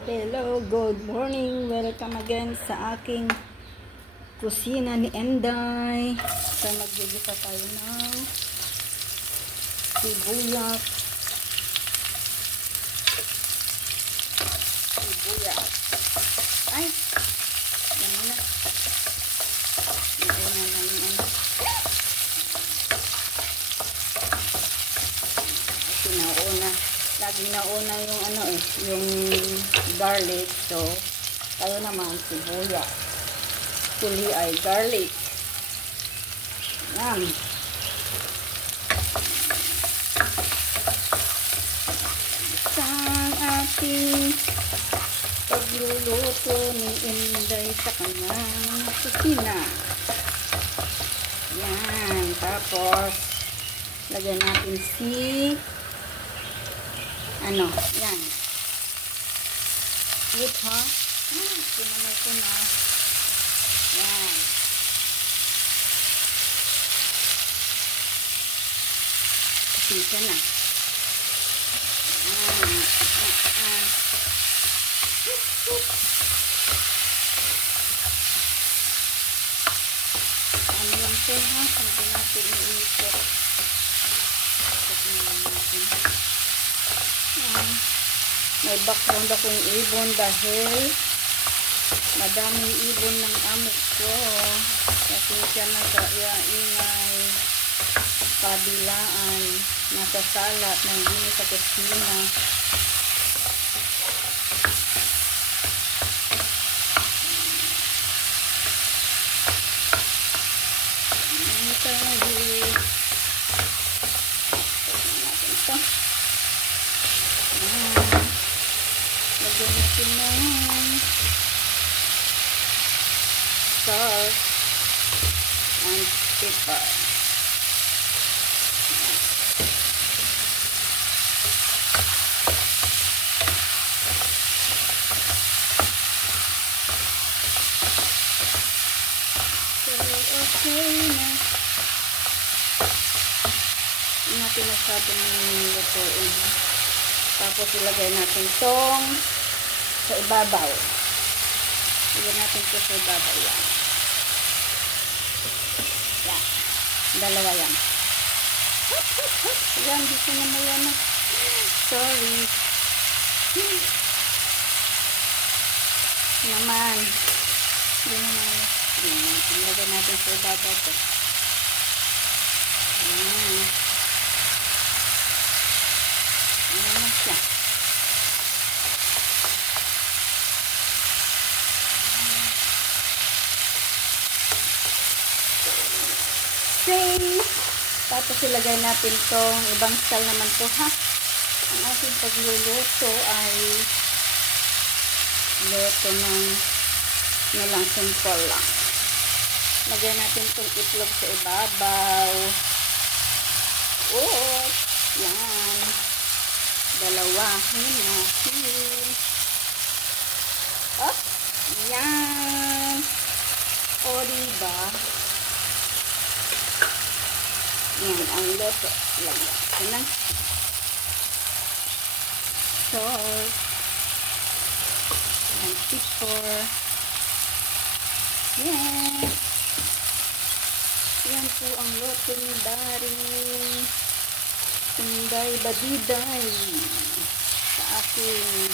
Hello, good morning. Welcome again sa aking kusina ni Enday. So, magbibisa tayo ng sibuyas. Ay! Yan muna. Nauna na yung nauna. Lagi nauna yung yung garlic. So, tayo naman sibuyas. Huli ay garlic. Yan. Isang ating pagluluto ni Inday sa kanyang kusina. Yan. Tapos, lagyan natin yan. Wait, ha? Pinamay ko na. Yan. Pasensya na. Ano lang po, ha? Sabi natin iikot. May background akong ibon dahil madaming ibon ng amok ko. Kasi siya ingay kabilaan nasa salat ng hindi sa kusina. Lagyan natin ng salt and pepper. So, okay na. Hindi natin masyadong lutuin. Tapos ilagay natin itong sa ibabaw. Ilagay natin ito sa ibabaw. Yan. Yan. Dalawa yan. Yan, dito naman yan. Sorry. Naman. Hindi naman. Ilagay natin sa ibabaw ito. Yan. Yan na siya. Okay. Tapos ilagay natin tong ibang style naman to, ha. Ang ating pagluluto ay luto ng nilang simple lang. Lagyan natin tong itlog sa ibabaw. Oh, yan. Dalawahin natin. Oh, yan. O, diba? Yan, ang luto. Lagyan ko na. Salt. And pepper. Yan. Yan po ang luto ni Daring Inday Badiday sa akin.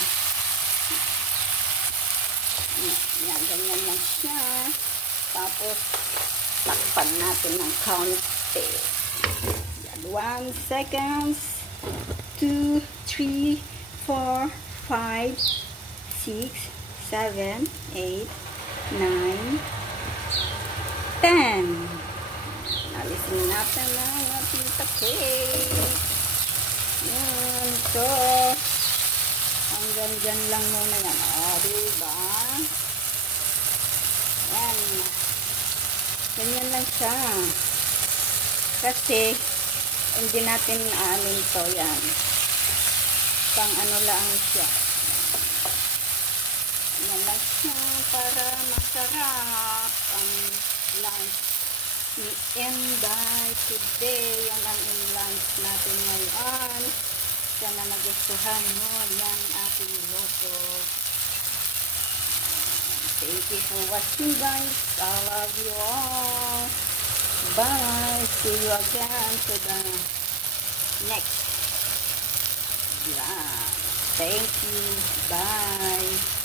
Yan, ganyan lang siya. Tapos, takpan natin ng kaunti. Yan, 1 seconds. 2, 3, 4, 5, 6, 7, 8, 9, 10. Alisin natin ang ating takip. Yan. So, hanggang dyan lang muna yan. O, diba? Yan. Ganyan lang siya. Kasi, hindi natin aanin to. Yan. Pang ano lang siya. Yan lang siya para masarap ang lunch ni Enday today. Yan ang lunch natin ngayon. Sana nagustuhan mo. Yan ating luto. Thank you for watching, guys. I love you all. Bye. See you again to the next vlog. Thank you. Bye.